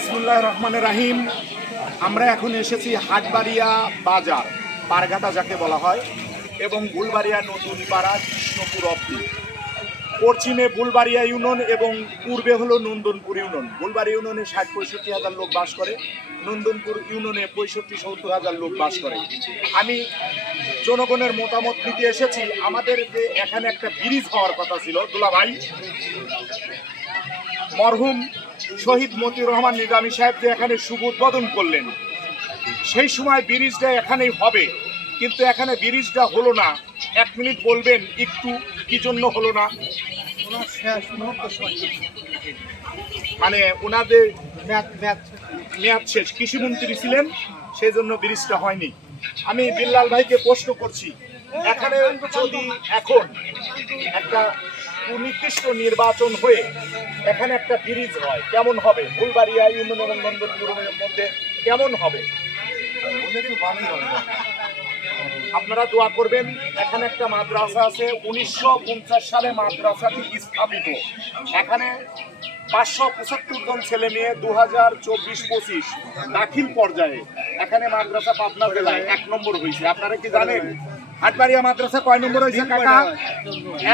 বিসমুল্লাহ রহমান রাহিম। আমরা এখন এসেছি হাটবাড়িয়া বাজার পারঘাটা যাকে বলা হয়, এবং বুলবাড়িয়া নতুন পাড়া কৃষ্ণপুর অব্দি পশ্চিমে বুলবাড়িয়া ইউনিয়ন এবং পূর্বে হলো নন্দনপুর ইউনিয়ন। বুলবাড়ি ইউনিয়নে ষাট পঁয়ষট্টি হাজার লোক বাস করে, নন্দনপুর ইউনিয়নে পঁয়ষট্টি সত্তর হাজার লোক বাস করে। আমি জনগণের মতামত নিতে এসেছি। আমাদের যে এখানে একটা ব্রিজ হওয়ার কথা ছিল, দুলাভাই। মরহুম শহীদ মতিউর রহমান নিজামী সাহেব যে এখানে শুভ উদ্বোধন করলেন সেই সময় ব্রিজটা এখানেই হবে। কিন্তু এখানে ব্রিজটা হলো না। এক মিনিট বলবেন একটু কি জন্য হলো না? মানে ওনাদের মেয়াদ শেষ। কৃষিমন্ত্রী ছিলেন সেই জন্য ব্রিজটা হয়নি। আমি বিল্লাল ভাইকে প্রশ্ন করছি এখানে যদি এখন একটা সুনির্দিষ্ট নির্বাচন হয়ে এখানে একটা ব্রিজ হয়। কেমন হবে? ফুলবাড়িয়া ইউনিয়ন এবং মধ্যে কেমন হবে? আপনারা দোয়া করবেন, এখানে একটা মাদ্রাসা আছে, উনিশশো পঞ্চাশ সালে মাদ্রাসাটি স্থাপিত। এখানে পাঁচশো পঁচাত্তর জন ছেলে মেয়ে দু হাজার চব্বিশ পঁচিশ, দাখিল পর্যায়ে। এখানে মাদ্রাসা পাবনা জেলায় এক নম্বর হয়েছে। আপনারা কি জানেন? হাটবাড়িয়া মাদ্রাসা কয় নম্বর হয়েছে কাকা?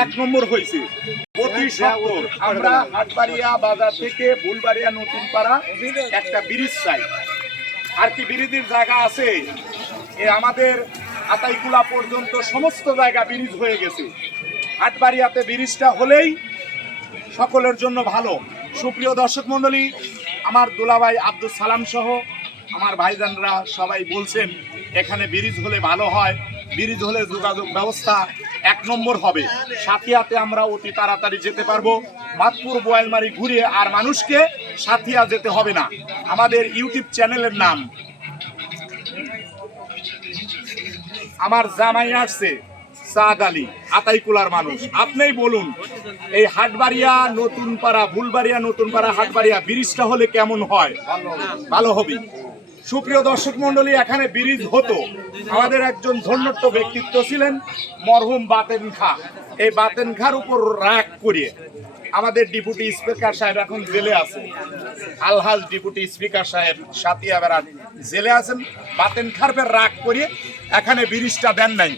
এক নম্বর হয়েছে প্রতি সপ্তাহ আমরা হাটবাড়িয়া বাজার থেকে বুলবাড়িয়া নতুন পাড়া একটা ব্রিজ চাই। আর কি বিরোধীর জায়গা আছে? এ আমাদের আতাইকুলা পর্যন্ত সমস্ত জায়গা ব্রিজ হয়ে গেছে। হাটবাড়িয়াতে ব্রিজটা হলেই সকলের জন্য ভালো। সুপ্রিয় দর্শক মণ্ডলী আমার দুলাভাই আব্দুল সালাম সহ আমার ভাইজানরা সবাই বলছেন এখানে ব্রিজ হলে ভালো হয়। ব্রিজ হলে যোগাযোগ ব্যবস্থা এক নম্বর হবে। সাথিয়াতে আমরা অতি তাড়াতাড়ি যেতে পারব। মাতপুর বোয়ালমারি ঘুরে আর মানুষকে সাথিয়া যেতে হবে না। আমাদের ইউটিউব চ্যানেলের নাম। আমার জামাই আসছে। সাদ আলী আতাইকুলার মানুষ। আপনিই বলুন, এই হাটবাড়িয়া নতুন পাড়া, ভুলবাড়িয়া নতুন পাড়া হাটবাড়িয়া ব্রিজটা হলে কেমন হয়? ভালো হবে। সুপ্রিয় দর্শক মন্ডলী এখানে ব্রিজ হতো। আমাদের একজন ধন্যট্ট ব্যক্তিত্ব ছিলেন মরহুম বাতেন খা এই বাতেন খার উপর রাগ করিয়ে আমাদের ডিপুটি স্পিকার সাহেব এখন জেলে আছে। আলহাজ ডিপুটি স্পিকার সাহেব সাতিয়া বেড়ার জেলে আছেন। বাতেন খারপের রাগ করিয়ে এখানে ব্রিজটা দেন নাই।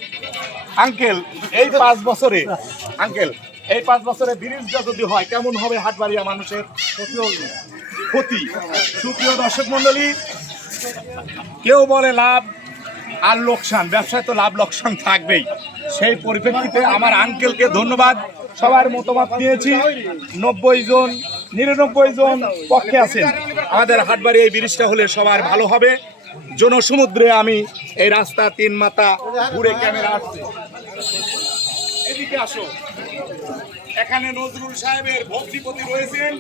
আঙ্কেল, এই পাঁচ বছরে, আঙ্কেল, এই পাঁচ বছরে ব্রিজটা যদি হয়, কেমন হবে হাটবাড়িয়া মানুষের ক্ষতি? সুপ্রিয় দর্শক মন্ডলী কেউ বলে লাভ আর লোকসান, ব্যবসায় তো লাভ লোকসান থাকবেই। সেই পরিপ্রেক্ষিতে আমার আঙ্কেলকে ধন্যবাদ। সবার মতামত নিয়েছি, নব্বই জন, নিরানব্বই জন পক্ষে আছেন। আমাদের হাটবাড়ি এই ব্রিজটা হলে সবার ভালো হবে। জনসমুদ্রে আমি এই রাস্তা তিন মাথা ঘুরে ক্যামেরা আসছে এদিকে আসো। এখানে নজরুল সাহেবের ভক্তিপতি রয়েছেন।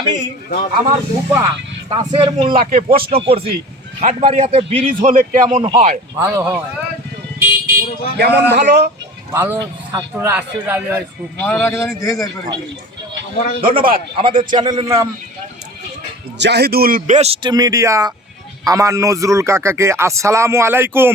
আমি আমার ফুপা তাসের মোল্লাকে প্রশ্ন করছি হাটবাড়িয়াতে ব্রিজ হলে কেমন হয়? ভালো হয়। কেমন ভালো? ভালো ছাত্ররা আসছে আমি হয় খুব ধন্যবাদ। আমাদের চ্যানেলের নাম জাহিদুল বেস্ট মিডিয়া। আমার নজরুল কাকাকে আসসালামু আলাইকুম।